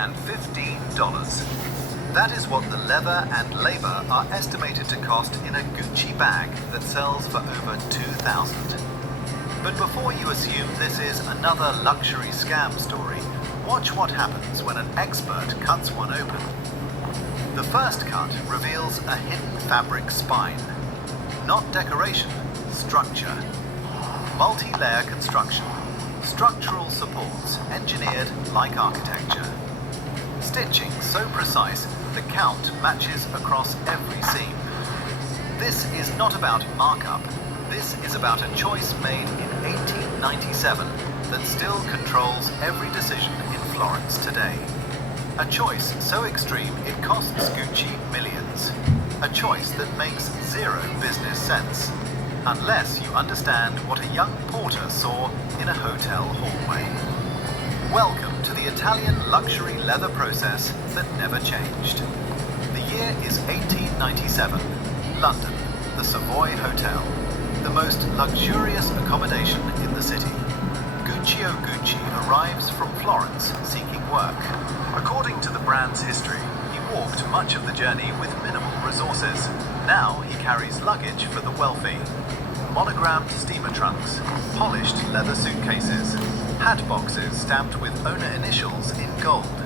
$115. That is what the leather and labor are estimated to cost in a Gucci bag that sells for over $2,000. But before you assume this is another luxury scam story, watch what happens when an expert cuts one open. The first cut reveals a hidden fabric spine. Not decoration, structure. Multi-layer construction. Structural supports engineered like architecture. Stitching so precise the count matches across every seam. This is not about markup. This is about a choice made in 1897 that still controls every decision in Florence today. A choice so extreme it costs Gucci millions. A choice that makes zero business sense, unless you understand what a young porter saw in a hotel hallway. Welcome to the Italian luxury leather process that never changed. The year is 1897, London, the Savoy Hotel, the most luxurious accommodation in the city. Guccio Gucci arrives from Florence seeking work. According to the brand's history, he walked much of the journey with minimal resources. Now he carries luggage for the wealthy. Monogrammed steamer trunks, polished leather suitcases, hat boxes stamped with owner initials in gold.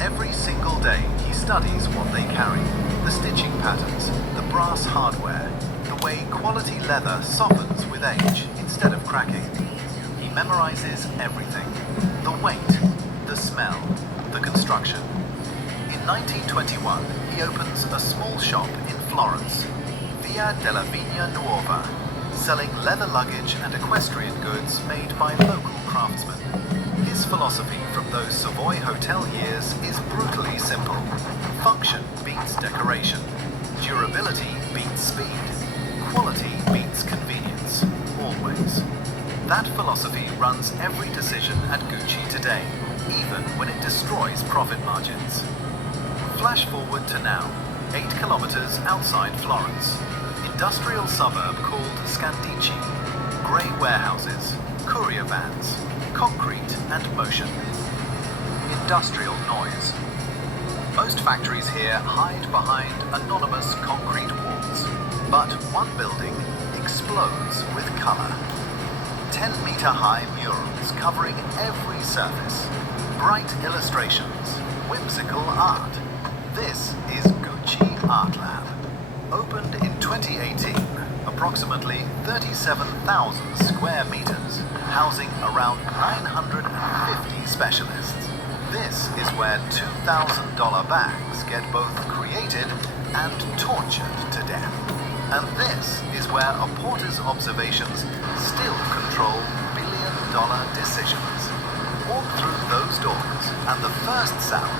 Every single day he studies what they carry, the stitching patterns, the brass hardware, the way quality leather softens with age instead of cracking. He memorizes everything, the weight, the smell, the construction. In 1921, he opens a small shop in Florence, Via della Vigna Nuova, selling leather luggage and equestrian goods made by local craftsmen. His philosophy from those Savoy Hotel years is brutally simple. Function beats decoration. Durability beats speed. Quality beats convenience. Always. That philosophy runs every decision at Gucci today, even when it destroys profit margins. Flash forward to now, 8 kilometers outside Florence. Industrial suburb called Scandicci. Grey warehouses, courier vans, concrete and motion. Industrial noise. Most factories here hide behind anonymous concrete walls, but one building explodes with color. 10-meter-high murals covering every surface, bright illustrations, whimsical art. This is Gucci Art Lab. Opened in 2018, approximately 37,000 square meters, housing around 950 specialists. This is where $2,000 bags get both created and tortured to death. And this is where a porter's observations still control billion-dollar decisions. Walk through those doors and the first sound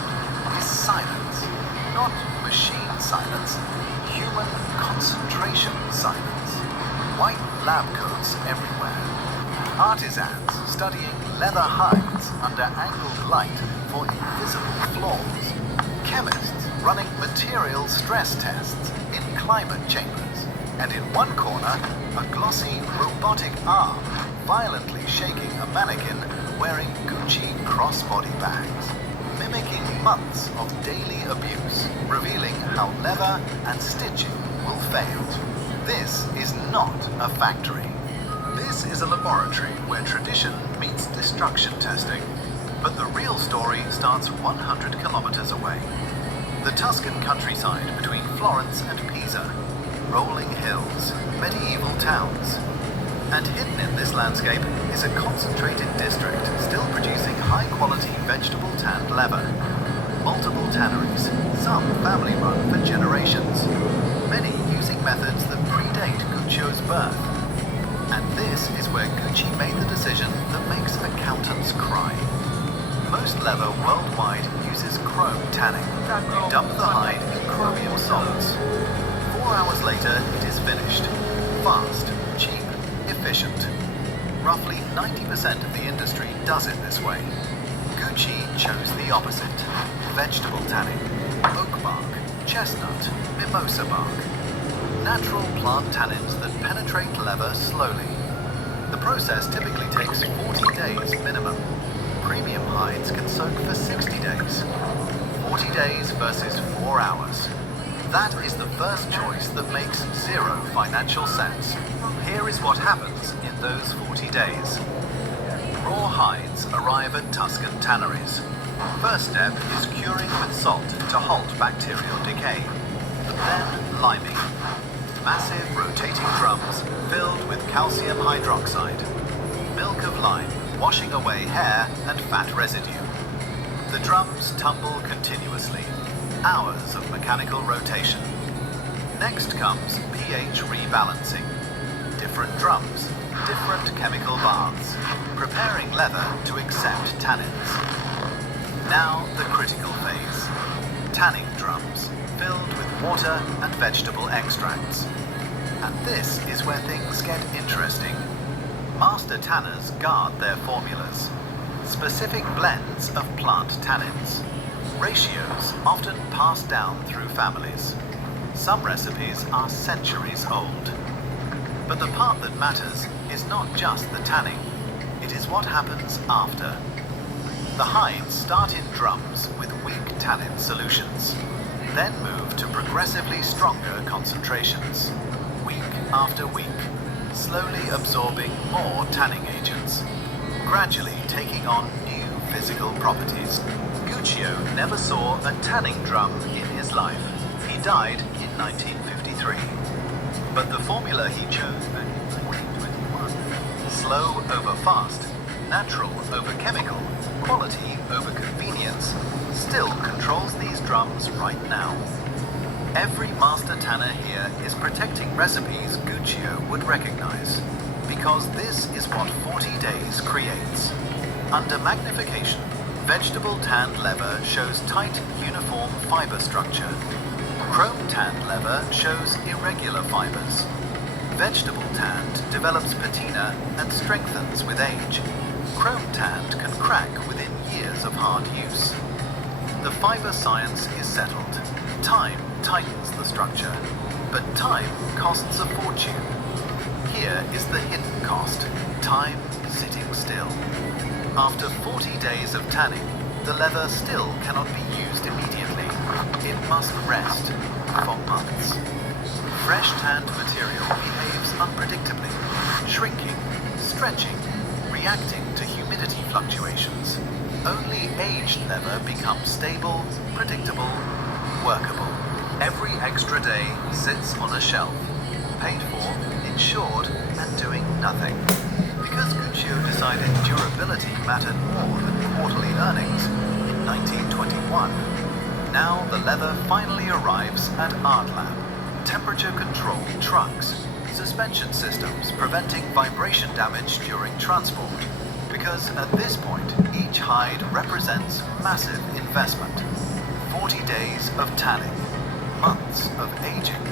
is silence. Not machine silence, human concentration silence. White lab coats everywhere. Artisans studying leather hides under angled light for invisible flaws. Chemists running material stress tests in climate chambers. And in one corner, a glossy robotic arm violently shaking a mannequin wearing Gucci crossbody bags, mimicking months of daily abuse, revealing how leather and stitching will fail. This is not a factory. This is a laboratory where tradition meets destruction testing. But the real story starts 100 kilometers away. The Tuscan countryside between Florence and Pisa. Rolling hills, medieval towns. And hidden in this landscape is a concentrated district still producing high-quality vegetable tanned leather. Multiple tanneries, some family-run for generations, many using methods that predate Guccio's birth. And this is where Gucci made the decision that makes accountants cry. Most leather worldwide uses chrome tanning. You dump the hide in chromium salts. 4 hours later, it is finished. Fast, cheap, efficient. Roughly 90% of the industry does it this way. Gucci chose the opposite. Vegetable tanning, oak bark, chestnut, mimosa bark. Natural plant tannins that penetrate leather slowly. The process typically takes 40 days minimum. premium hides can soak for 60 days. 40 days versus 4 hours. That is the first choice that makes zero financial sense. Here is what happens in those 40 days. Raw hides arrive at Tuscan tanneries. First step is curing with salt to halt bacterial decay. Then liming. Massive rotating drums filled with calcium hydroxide. Milk of lime washing away hair and fat residue. The drums tumble continuously. Hours of mechanical rotation. Next comes pH rebalancing. Different drums, different chemical baths, preparing leather to accept tannins. Now the critical phase. Tanning drums, filled with water and vegetable extracts. And this is where things get interesting. Master tanners guard their formulas. Specific blends of plant tannins. Ratios often passed down through families. Some recipes are centuries old. But the part that matters is not just the tanning. It is what happens after. The hides start in drums with weak tannin solutions, then move to progressively stronger concentrations, week after week, slowly absorbing more tanning agents, gradually taking on new physical properties. Gucci never saw a tanning drum in his life. He died in 1953. But the formula he chose back in 2021, slow over fast, natural over chemical, quality over convenience, still controls these drums right now. Every master tanner here is protecting recipes Gucci would recognize, because this is what 40 days creates. Under magnification, vegetable tanned leather shows tight, uniform fiber structure. Chrome tanned leather shows irregular fibers. Vegetable tanned develops patina and strengthens with age. Chrome tanned can crack within years of hard use. The fiber science is settled. Time tightens the structure, but time costs a fortune. Here is the hidden cost: time sitting still. After 40 days of tanning, the leather still cannot be used immediately. It must rest for months. Fresh tanned material behaves unpredictably, shrinking, stretching, reacting to humidity fluctuations. Only aged leather becomes stable, predictable, workable. Every extra day sits on a shelf, paid for, insured, and doing nothing. Because Gucci decided durability mattered more than quarterly earnings in 1921, now the leather finally arrives at Art Lab. Temperature-controlled trucks, suspension systems preventing vibration damage during transport. Because at this point, each hide represents massive investment. 40 days of tanning, months of aging,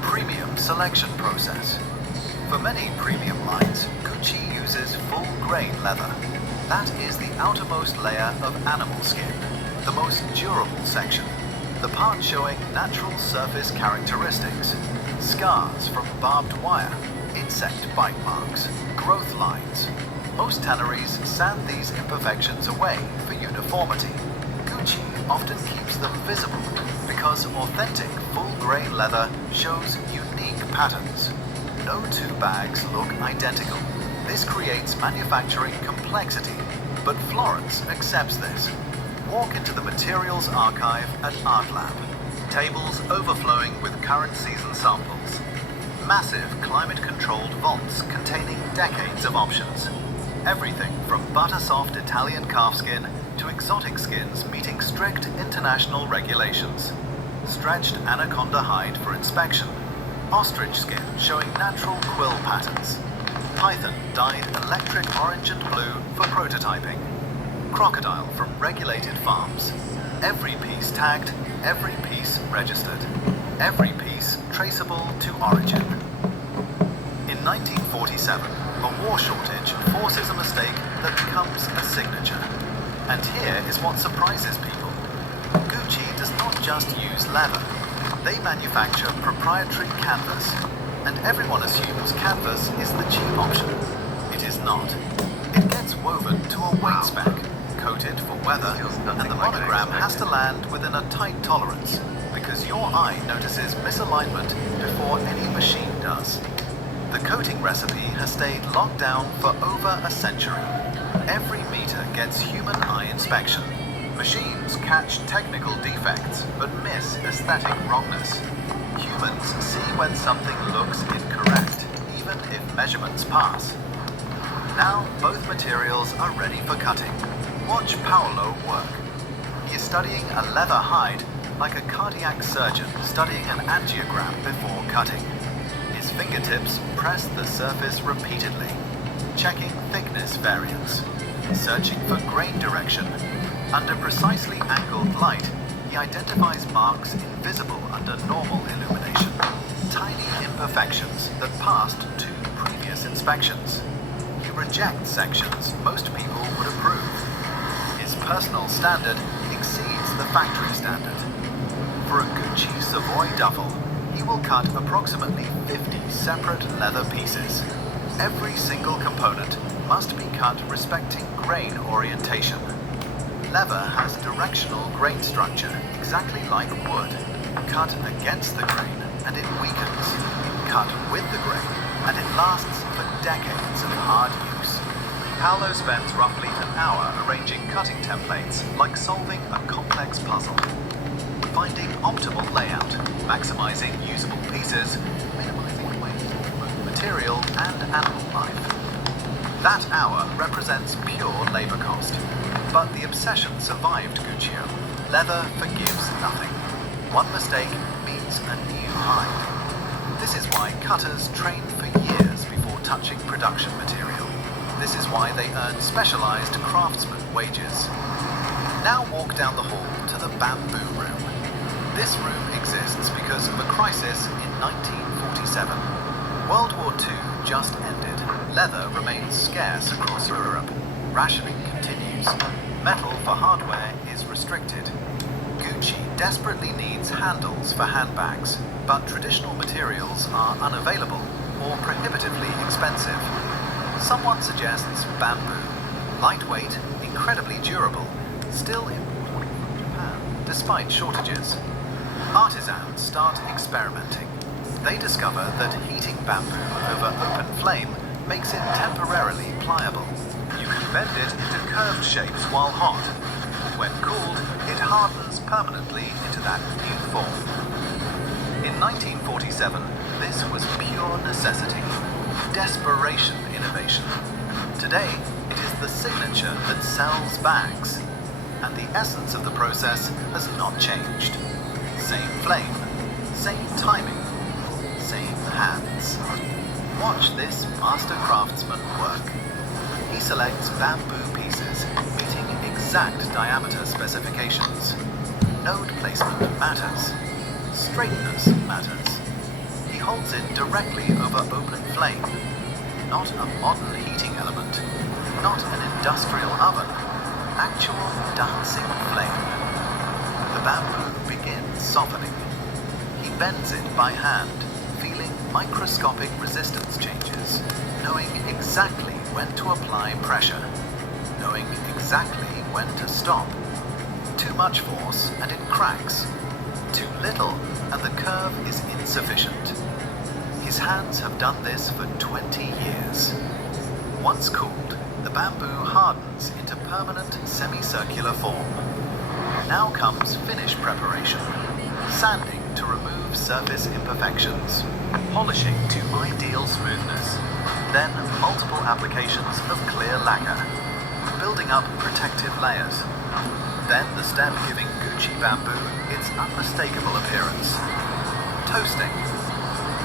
premium selection process. For many premium lines, Gucci uses full-grain leather. That is the outermost layer of animal skin, the most durable section, the part showing natural surface characteristics, scars from barbed wire, insect bite marks, growth lines. Most tanneries sand these imperfections away for uniformity. Gucci often keeps them visible because authentic full-grain leather shows unique patterns. No two bags look identical. This creates manufacturing complexity, but Florence accepts this. Walk into the materials archive at Art Lab. Tables overflowing with current season samples. Massive climate-controlled vaults containing decades of options. Everything from butter-soft Italian calfskin to exotic skins meeting strict international regulations. Stretched anaconda hide for inspection. Ostrich skin showing natural quill patterns. Python dyed electric orange and blue for prototyping. Crocodile from regulated farms. Every piece tagged, every piece registered. Every piece traceable to origin. In 1947, a war shortage forces a mistake that becomes a signature. And here is what surprises people. Gucci does not just use leather. They manufacture proprietary canvas, and everyone assumes canvas is the cheap option. It is not. It gets woven to a weight spec, coated for weather, and the monogram has to land within a tight tolerance, because your eye notices misalignment before any machine does. The coating recipe has stayed locked down for over a century. Every meter gets human eye inspection. Machines catch technical defects, but miss aesthetic wrongness. Humans see when something looks incorrect, even if measurements pass. Now both materials are ready for cutting. Watch Paolo work. He is studying a leather hide like a cardiac surgeon studying an angiogram before cutting. His fingertips press the surface repeatedly, checking thickness variance, searching for grain direction. Under precisely angled light, he identifies marks invisible under normal illumination, tiny imperfections that passed two previous inspections. He rejects sections most people would approve. His personal standard exceeds the factory standard. For a Gucci Savoy duffel, he will cut approximately 50 separate leather pieces. Every single component must be cut respecting grain orientation. Leather has directional grain structure exactly like wood. Cut against the grain and it weakens. Cut with the grain and it lasts for decades of hard use. Paolo spends roughly an hour arranging cutting templates like solving a complex puzzle. Finding optimal layout, maximizing usable pieces, minimizing waste of both material and animal life. That hour represents pure labor cost. But the obsession survived Guccio. Leather forgives nothing. One mistake means a new hide. This is why cutters train for years before touching production material. This is why they earn specialized craftsman wages. Now walk down the hall to the bamboo room. This room exists because of a crisis in 1947. World War II just ended. Leather remains scarce across Europe. Rationing continues. Metal for hardware is restricted. Gucci desperately needs handles for handbags, but traditional materials are unavailable or prohibitively expensive. Someone suggests bamboo. Lightweight, incredibly durable, still imported from Japan despite shortages. Artisans start experimenting. They discover that heating bamboo over open flame makes it temporarily pliable. You can bend it into curved shapes while hot. When cooled, it hardens permanently into that new form. In 1947, this was pure necessity, desperation innovation. Today, it is the signature that sells bags, and the essence of the process has not changed. Same flame, same timing, same hands. Watch this master craftsman work. He selects bamboo pieces meeting exact diameter specifications. Node placement matters. Straightness matters. He holds it directly over open flame. Not a modern heating element. Not an industrial oven. Actual dancing flame. The bamboo begins softening. He bends it by hand, feeling microscopic resistance changes, knowing exactly when to apply pressure, knowing exactly when to stop. Too much force and it cracks. Too little and the curve is insufficient. His hands have done this for 20 years. Once cooled, the bamboo hardens into permanent semicircular form. Now comes finish preparation, sanding to remove surface imperfections, polishing to ideal smoothness, then multiple applications of clear lacquer, building up protective layers. Then the step giving Gucci bamboo its unmistakable appearance. Toasting.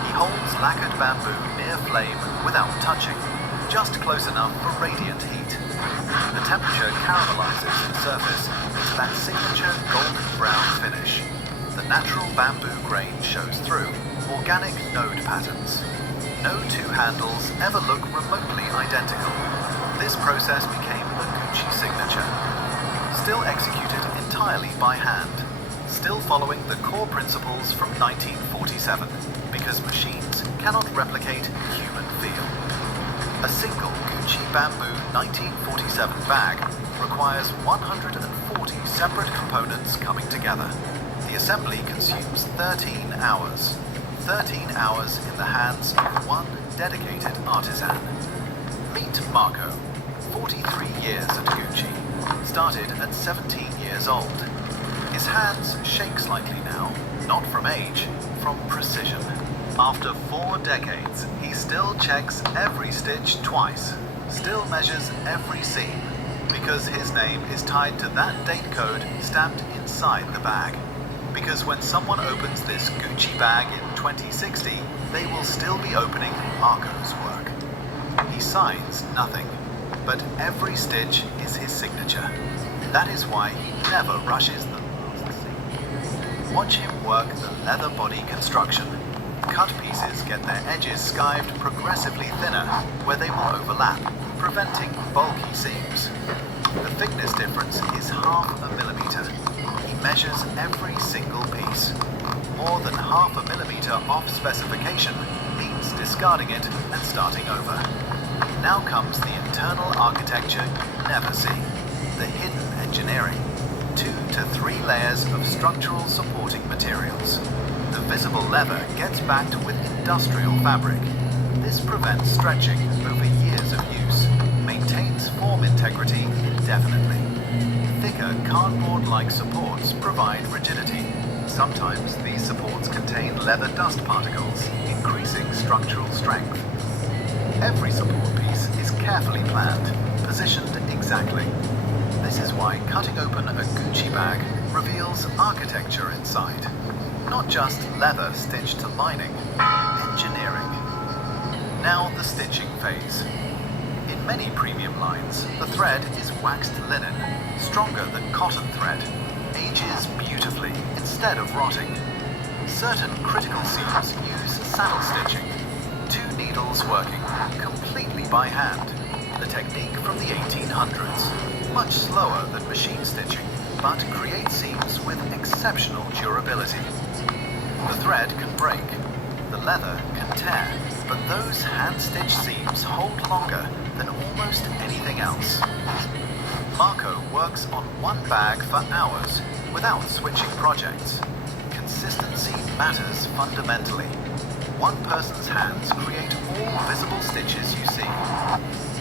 He holds lacquered bamboo near flame without touching, just close enough for radiant heat. The temperature caramelizes the surface into that signature golden brown finish. The natural bamboo grain shows through, organic node patterns. No two handles ever look remotely identical. This process became the Gucci signature. Still executed entirely by hand. Still following the core principles from 1947, because machines cannot replicate human feel. A single Gucci bamboo 1947 bag requires 140 separate components coming together. The assembly consumes 13 hours. 13 hours in the hands of one dedicated artisan. Meet Marco, 43 years at Gucci. Started at 17 years old. His hands shake slightly now, not from age, from precision. After 4 decades, he still checks every stitch twice, still measures every seam, because his name is tied to that date code stamped inside the bag. Because when someone opens this Gucci bag in 2060, they will still be opening Marco's work. He signs nothing, but every stitch is his signature. That is why he never rushes them. Watch him work the leather body construction. Cut pieces get their edges skived progressively thinner where they will overlap, preventing bulky seams. The thickness difference is 0.5 millimeter. He measures every single piece. More than 0.5 millimeter off specification means discarding it and starting over. Now comes the internal architecture you never see, the hidden engineering. 2 to 3 layers of structural supporting materials. The visible leather gets backed with industrial fabric. This prevents stretching over years of use, maintains form integrity indefinitely. Thicker cardboard-like supports provide rigidity. Sometimes these supports contain leather dust particles, increasing structural strength. Every support piece is carefully planned, positioned exactly. This is why cutting open a Gucci bag reveals architecture inside. Not just leather stitched to lining, engineering. Now the stitching phase. In many premium lines, the thread is waxed linen, stronger than cotton thread, ages beautifully instead of rotting. Certain critical seams use saddle stitching, 2 needles working completely by hand, the technique from the 1800s. Much slower than machine stitching, but creates seams with exceptional durability. The thread can break, the leather can tear, but those hand-stitched seams hold longer than almost anything else. Marco works on one bag for hours without switching projects. Consistency matters fundamentally. One person's hands create all visible stitches you see.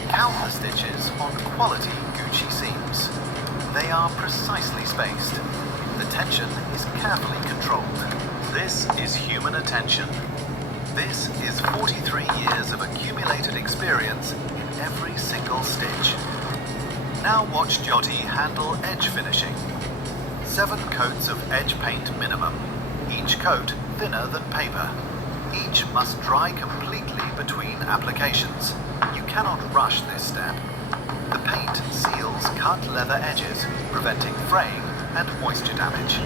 Count the stitches on quality Gucci seams. They are precisely spaced. The tension is carefully controlled. This is human attention. This is 43 years of accumulated experience in every single stitch. Now watch Jyoti handle edge finishing. 7 coats of edge paint minimum, each coat thinner than paper. Each must dry completely between applications. You cannot rush this step. The paint seals cut leather edges, preventing fraying and moisture damage.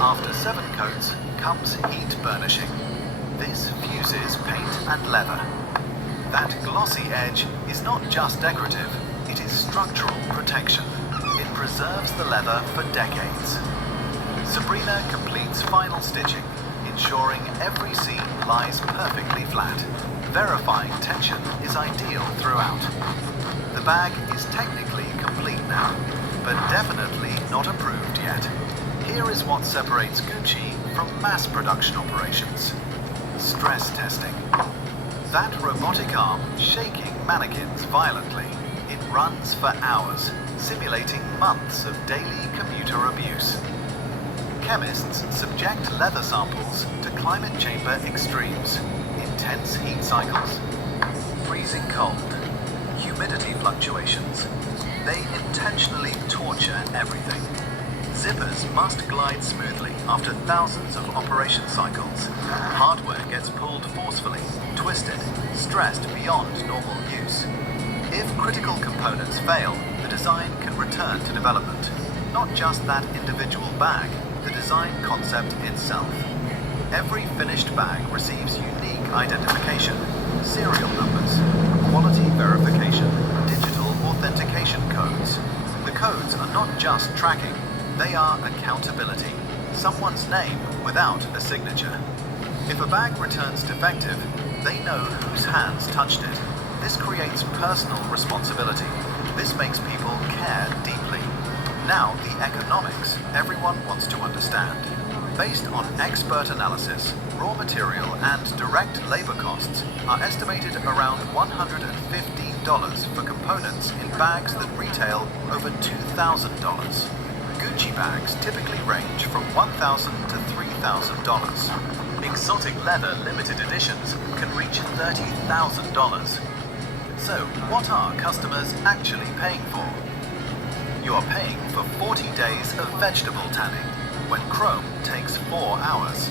After 7 coats comes heat burnishing. This fuses paint and leather. That glossy edge is not just decorative, it is structural protection. It preserves the leather for decades. Sabrina completes final stitching, ensuring every seam lies perfectly flat. Verifying tension is ideal throughout. The bag is technically complete now, but definitely not approved yet. Here is what separates Gucci from mass production operations. Stress testing. That robotic arm shaking mannequins violently. It runs for hours, simulating months of daily commuter abuse. Chemists subject leather samples to climate chamber extremes, intense heat cycles, freezing cold, humidity fluctuations. They intentionally torture everything. Zippers must glide smoothly after thousands of operation cycles. Hardware gets pulled forcefully, twisted, stressed beyond normal use. If critical components fail, the design can return to development. Not just that individual bag, the design concept itself. Every finished bag receives unique identification, serial numbers, quality verification, digital authentication codes. The codes are not just tracking, they are accountability. Someone's name without a signature. If a bag returns defective, they know whose hands touched it. This creates personal responsibility. This makes people care deeply. Now, the economics everyone wants to understand. Based on expert analysis, raw material and direct labor costs are estimated around $115 for components in bags that retail over $2,000. Gucci bags typically range from $1,000 to $3,000. Exotic leather limited editions can reach $30,000. So, what are customers actually paying for? You are paying for 40 days of vegetable tanning, when chrome takes 4 hours.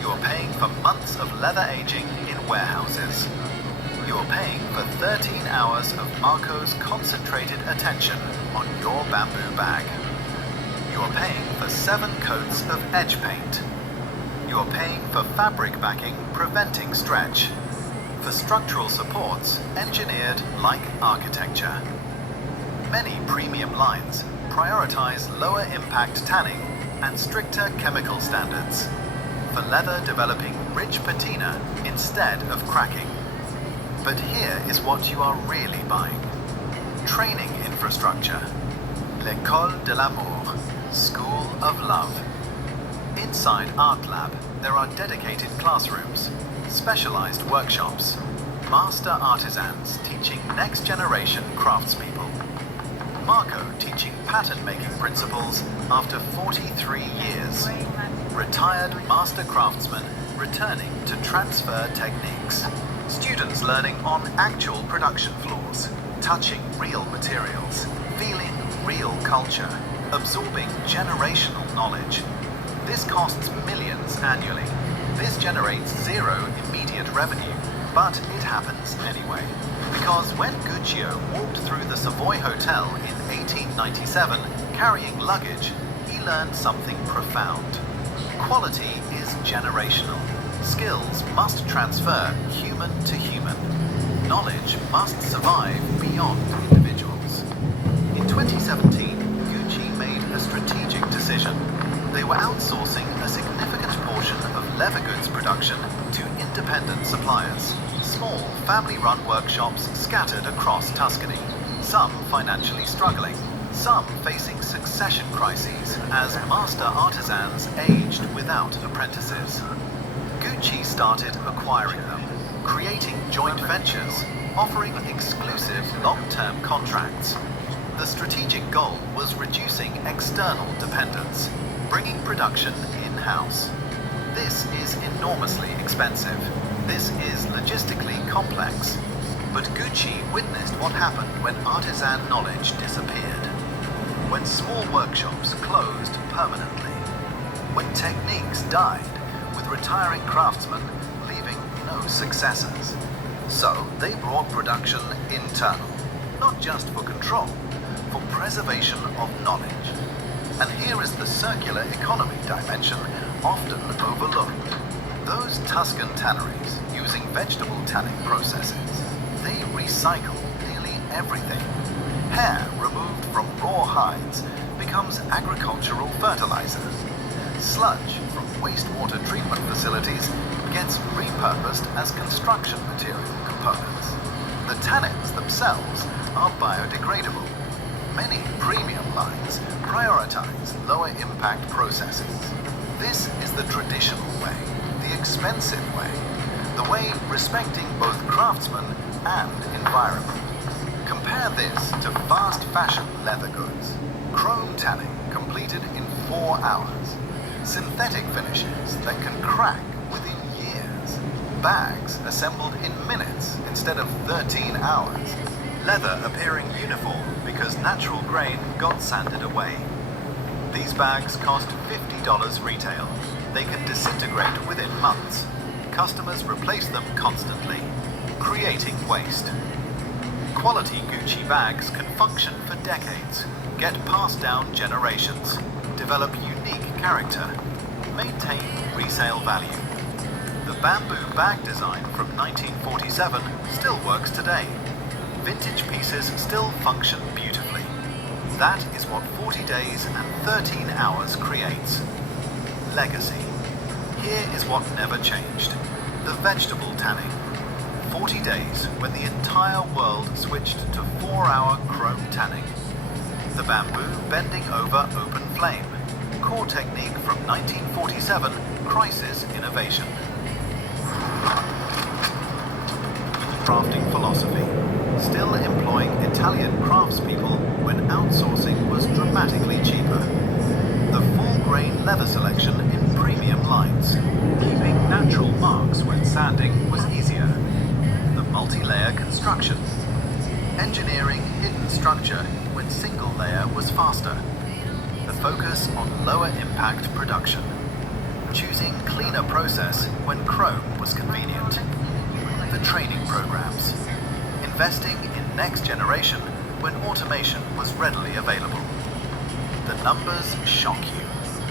You are paying for months of leather aging in warehouses. You are paying for 13 hours of Marco's concentrated attention on your bamboo bag. You are paying for 7 coats of edge paint. You are paying for fabric backing preventing stretch. For structural supports engineered like architecture. Many premium lines prioritize lower impact tanning and stricter chemical standards, for leather developing rich patina instead of cracking. But here is what you are really buying. Training infrastructure. L'École de l'Amour, School of Love. Inside Art Lab, there are dedicated classrooms, specialized workshops, master artisans teaching next generation craftspeople. Marco teaching pattern-making principles after 43 years. Retired master craftsmen returning to transfer techniques. Students learning on actual production floors, touching real materials, feeling real culture, absorbing generational knowledge. This costs millions annually. This generates zero immediate revenue, but it happens anyway. Because when Guccio walked through the Savoy Hotel in 1897 carrying luggage, he learned something profound. Quality is generational. Skills must transfer human to human. Knowledge must survive beyond individuals. In 2017, Gucci made a strategic decision. They were outsourcing a significant portion of leather goods production to independent suppliers. Small, family-run workshops scattered across Tuscany, some financially struggling, some facing succession crises as master artisans aged without apprentices. Gucci started acquiring them, creating joint ventures, offering exclusive long-term contracts. The strategic goal was reducing external dependence, bringing production in-house. This is enormously expensive. This is logistically complex. But Gucci witnessed what happened when artisan knowledge disappeared. When small workshops closed permanently. When techniques died, with retiring craftsmen leaving no successors. So they brought production internal, not just for control, for preservation of knowledge. And here is the circular economy dimension often overlooked. Those Tuscan tanneries using vegetable tanning processes, they recycle nearly everything. Hair removed from raw hides becomes agricultural fertilizer. Sludge from wastewater treatment facilities gets repurposed as construction material components. The tannins themselves are biodegradable. Many premium lines prioritize lower impact processes. This is the traditional way, the expensive way, the way respecting both craftsmen and environment. Compare this to fast fashion leather goods. Chrome tanning completed in 4 hours. Synthetic finishes that can crack within years. Bags assembled in minutes instead of 13 hours. Leather appearing uniform because natural grain got sanded away. These bags cost $50 retail. They can disintegrate within months. Customers replace them constantly, creating waste. Quality Gucci bags can function for decades, get passed down generations, develop unique character, maintain resale value. The bamboo bag design from 1947 still works today. Vintage pieces still function beautifully. That is what 40 days and 13 hours creates. Legacy. Here is what never changed. The vegetable tanning. 40 days when the entire world switched to 4-hour chrome tanning. The bamboo bending over open flame, core technique from 1947, crisis innovation. Crafting philosophy, still employing Italian craftspeople when outsourcing was dramatically cheaper. The full-grain leather selection in premium lines, leaving natural marks when sanding was easier. The multi-layer construction, engineering hidden structure when single layer was faster. The focus on lower impact production, choosing cleaner process when chrome was convenient. The training programs, investing in next generation when automation was readily available. The numbers shock you.